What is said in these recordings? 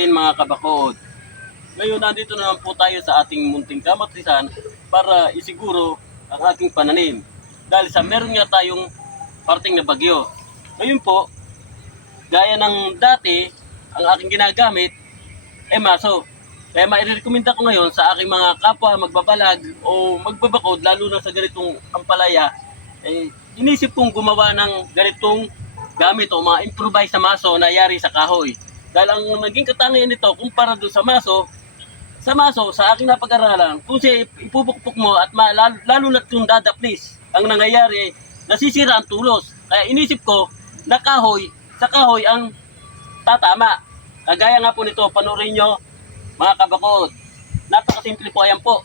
natin mga kabakood. Ngayon nandito naman po tayo sa ating munting kamatisan para isiguro ang ating pananim. Dahil sa meron nga tayong parting na bagyo. Ngayon po, gaya ng dati, ang aking ginagamit ay maso. Kaya mairekomenda ko ngayon sa aking mga kapwa magbabalag o magbabakod, lalo na sa ganitong ampalaya, inisip kong gumawa ng ganitong gamit o mga improvised na maso na yari sa kahoy. Dahil ang naging katangian nito, kumpara doon sa maso, sa aking napag-aralan, kung siya ipupukpok mo at lalo na kung dadaplis, ang nangyayari, nasisira ang tulos. Kaya inisip ko na sa kahoy ang tatama. Kagaya nga po nito, panoorin nyo mga kabakod. Napakasimple po, ayan po.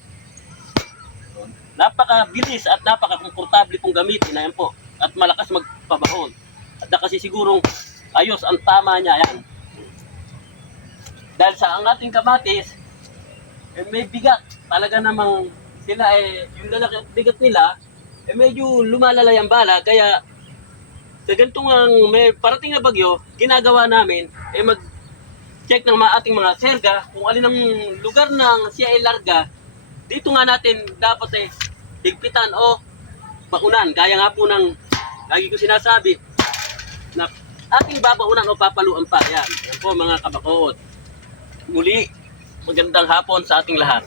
Napakabilis at napakakomportable pong gamitin, ayan po. At malakas magpabakod. At nakasisigurong ayos ang tama niya, ayan. Dahil sa ang ating kamatis, may bigat. Talaga namang sila yung lalaki at bigat nila, medyo lumalalay ang bala. Kaya sa ganitong may parating na bagyo, ginagawa namin, mag-check ng ating mga serga kung alin ang lugar ng siya ay larga. Dito nga natin dapat higpitan o bakunan. Gaya nga po ng lagi ko sinasabi na ating babaunan o papaluan pa. Yan po mga kabakood. Muli, magandang hapon sa ating lahat.